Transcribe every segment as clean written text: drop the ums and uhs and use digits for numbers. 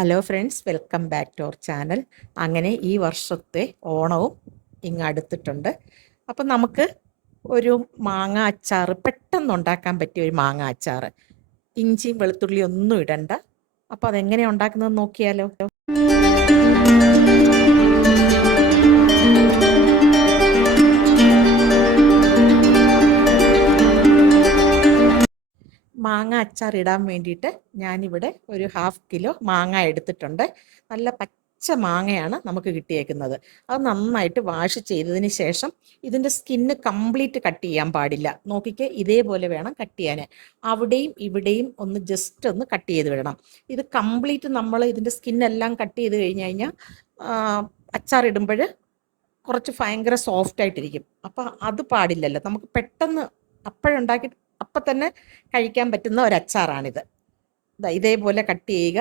Hello friends, welcome back to our channel. അങ്ങനെ ഈ വർഷത്തെ ഓണവും അടുത്തിട്ടുണ്ട്. അപ്പം നമുക്ക് ഒരു മാങ്ങ അച്ചാർ പെട്ടെന്ന് ഉണ്ടാക്കാൻ പറ്റിയ ഒരു മാങ്ങ അച്ചാർ, ഇഞ്ചിയും വെളുത്തുള്ളിയും ഒന്നും ഇടണ്ട. അപ്പോൾ അതെങ്ങനെയാണ് ഉണ്ടാക്കുന്നത് നോക്കിയാലോ. മാങ്ങ അച്ചാർ ഇടാൻ വേണ്ടിയിട്ട് ഞാനിവിടെ ഒരു 1/2 കിലോ മാങ്ങ എടുത്തിട്ടുണ്ട്. നല്ല പച്ച മാങ്ങയാണ് നമുക്ക് കിട്ടിയേക്കുന്നത്. അത് നന്നായിട്ട് വാഷ് ചെയ്തതിന് ശേഷം ഇതിൻ്റെ സ്കിന്ന് കംപ്ലീറ്റ് കട്ട് ചെയ്യാൻ പാടില്ല. നോക്കിക്കേ, ഇതേപോലെ വേണം കട്ട് ചെയ്യാൻ. അവിടെയും ഇവിടെയും ഒന്ന് ജസ്റ്റ് ഒന്ന് കട്ട് ചെയ്ത് വിടണം. ഇത് കംപ്ലീറ്റ് നമ്മൾ ഇതിൻ്റെ സ്കിന്നെല്ലാം കട്ട് ചെയ്ത് കഴിഞ്ഞ് കഴിഞ്ഞാൽ അച്ചാർ ഇടുമ്പോൾ കുറച്ച് ഭയങ്കര സോഫ്റ്റ് ആയിട്ടിരിക്കും. അപ്പം അത് പാടില്ലല്ലോ. നമുക്ക് പെട്ടെന്ന് അപ്പോഴുണ്ടാക്കി അപ്പം തന്നെ കഴിക്കാൻ പറ്റുന്ന ഒരു അച്ചാറാണിത്. ഇതേപോലെ കട്ട് ചെയ്യുക.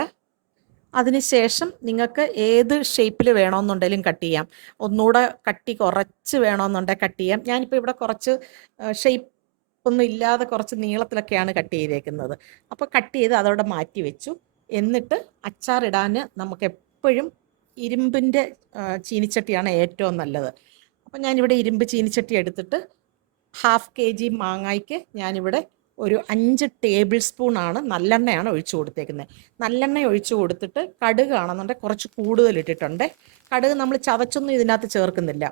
അതിനുശേഷം നിങ്ങൾക്ക് ഏത് ഷേപ്പിൽ വേണമെന്നുണ്ടെങ്കിലും കട്ട് ചെയ്യാം. ഒന്നുകൂടെ കട്ടി കുറച്ച് വേണമെന്നുണ്ടെങ്കിൽ കട്ട് ചെയ്യാം. ഞാനിപ്പോൾ ഇവിടെ കുറച്ച് ഷേപ്പ് ഒന്നും ഇല്ലാതെ കുറച്ച് നീളത്തിലൊക്കെയാണ് കട്ട് ചെയ്തേക്കുന്നത്. അപ്പോൾ കട്ട് ചെയ്ത് അതവിടെ മാറ്റി വെച്ചു. എന്നിട്ട് അച്ചാറിടാൻ നമുക്ക് എപ്പോഴും ഇരുമ്പിൻ്റെ ചീനിച്ചട്ടിയാണ് ഏറ്റവും നല്ലത്. അപ്പം ഞാനിവിടെ ഇരുമ്പ് ചീനിച്ചട്ടി എടുത്തിട്ട് 1/2 kg മാങ്ങായ്ക്ക് ഞാനിവിടെ ഒരു 5 ടേബിൾ സ്പൂണാണ് നല്ലെണ്ണയാണ് ഒഴിച്ചു കൊടുത്തേക്കുന്നത്. നല്ലെണ്ണ ഒഴിച്ചു കൊടുത്തിട്ട് കടുക് ആണെന്നുണ്ടെങ്കിൽ കുറച്ച് കൂടുതൽ ഇട്ടിട്ടുണ്ട്. കടുക് നമ്മൾ ചതച്ചൊന്നും ഇതിനകത്ത് ചേർക്കുന്നില്ല.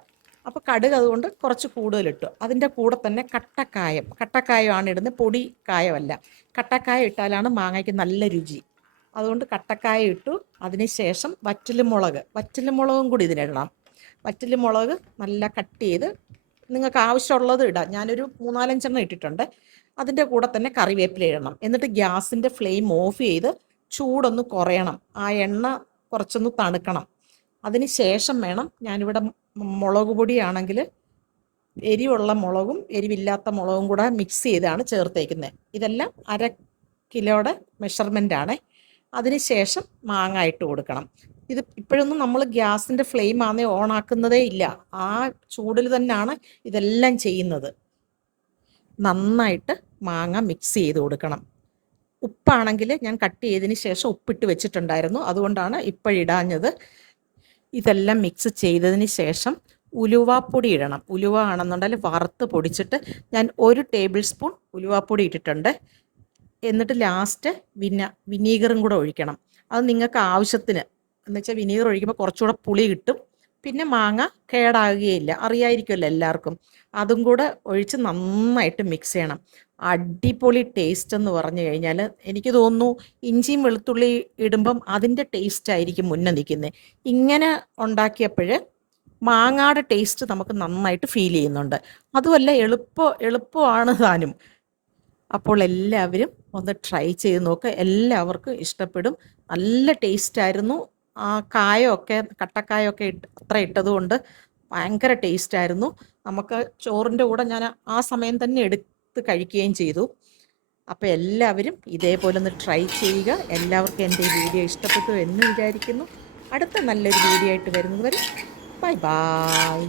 അപ്പോൾ കടുക് അതുകൊണ്ട് കുറച്ച് കൂടുതലിട്ടു. അതിൻ്റെ കൂടെ തന്നെ കട്ടക്കായമാണ് ഇടുന്നത്, പൊടി കായമല്ല. കട്ടക്കായ ഇട്ടാലാണ് മാങ്ങയ്ക്ക് നല്ല രുചി. അതുകൊണ്ട് കട്ടക്കായ ഇട്ടു. അതിനുശേഷം വറ്റൽമുളകും കൂടി ഇതിനിടണം. വറ്റൽമുളക് നല്ല കട്ട് ചെയ്ത് നിങ്ങൾക്ക് ആവശ്യമുള്ളത് ഇടാം. ഞാനൊരു 3-4 ഇട്ടിട്ടുണ്ട്. അതിൻ്റെ കൂടെ തന്നെ കറിവേപ്പില ഇടണം. എന്നിട്ട് ഗ്യാസിൻ്റെ ഫ്ലെയിം ഓഫ് ചെയ്ത് ചൂടൊന്ന് കുറയണം. ആ എണ്ണ കുറച്ചൊന്ന് തണുക്കണം. അതിന് ശേഷം വേണം ഞാനിവിടെ മുളക് പൊടിയാണെങ്കിൽ എരിവുള്ള മുളകും എരിവില്ലാത്ത മുളകും കൂടെ മിക്സ് ചെയ്താണ് ചേർത്തേക്കുന്നത്. ഇതെല്ലാം 1/2 കിലോയുടെ മെഷർമെൻ്റാണ്. അതിന് ശേഷം മാങ്ങ ഇട്ട് കൊടുക്കണം. ഇത് ഇപ്പോഴൊന്നും നമ്മൾ ഗ്യാസിൻ്റെ ഫ്ലെയിം ഓണാക്കുന്നതേ ഇല്ല. ആ ചൂടിൽ തന്നെയാണ് ഇതെല്ലാം ചെയ്യുന്നത്. നന്നായിട്ട് മാങ്ങ മിക്സ് ചെയ്ത് കൊടുക്കണം. ഉപ്പാണെങ്കിൽ ഞാൻ കട്ട് ചെയ്തതിന് ശേഷം ഉപ്പിട്ട് വെച്ചിട്ടുണ്ടായിരുന്നു, അതുകൊണ്ടാണ് ഇപ്പോഴിടാഞ്ഞത്. ഇതെല്ലാം മിക്സ് ചെയ്തതിന് ശേഷം ഉലുവാപ്പൊടി ഇടണം. ഉലുവ ആണെന്നുണ്ടെങ്കിൽ വറുത്ത് പൊടിച്ചിട്ട് ഞാൻ 1 ടേബിൾ സ്പൂൺ ഉലുവാപ്പൊടി ഇട്ടിട്ടുണ്ട്. എന്നിട്ട് ലാസ്റ്റ് വിനീഗറും കൂടെ ഒഴിക്കണം. അത് നിങ്ങൾക്ക് ആവശ്യത്തിന്, എന്നുവെച്ചാൽ വിനീഗർ ഒഴിക്കുമ്പോൾ കുറച്ചുകൂടെ പുളി കിട്ടും. പിന്നെ മാങ്ങ കേടാകുകയില്ല, അറിയായിരിക്കുമല്ലോ എല്ലാവർക്കും. അതും കൂടെ ഒഴിച്ച് നന്നായിട്ട് മിക്സ് ചെയ്യണം. അടിപൊളി ടേസ്റ്റ് എന്ന് പറഞ്ഞു കഴിഞ്ഞാൽ എനിക്ക് തോന്നുന്നു ഇഞ്ചിയും വെളുത്തുള്ളി ഇടുമ്പം അതിൻ്റെ ടേസ്റ്റ് ആയിരിക്കും മുന്നേ നിൽക്കുന്നത്. ഇങ്ങനെ ഉണ്ടാക്കിയപ്പോൾ മാങ്ങയുടെ ടേസ്റ്റ് നമുക്ക് നന്നായിട്ട് ഫീൽ ചെയ്യുന്നുണ്ട്. അതുമല്ല എളുപ്പമാണ് താനും. അപ്പോൾ എല്ലാവരും ഒന്ന് ട്രൈ ചെയ്ത് നോക്കുക. എല്ലാവർക്കും ഇഷ്ടപ്പെടും. നല്ല ടേസ്റ്റായിരുന്നു. ആ കായമൊക്കെ കട്ടക്കായൊക്കെ അത്ര ഇട്ടതുകൊണ്ട് ഭയങ്കര ടേസ്റ്റായിരുന്നു. നമുക്ക് ചോറിൻ്റെ കൂടെ ഞാൻ ആ സമയം തന്നെ എടുത്ത് കഴിക്കുകയും ചെയ്തു. അപ്പോൾ എല്ലാവരും ഇതേപോലെ ഒന്ന് ട്രൈ ചെയ്യുക. എല്ലാവർക്കും എൻ്റെ ഈ വീഡിയോ ഇഷ്ടപ്പെട്ടു എന്ന് വിചാരിക്കുന്നു. അടുത്ത നല്ലൊരു വീഡിയോ ആയിട്ട് വരുന്നത് വരെ ബൈ ബൈ.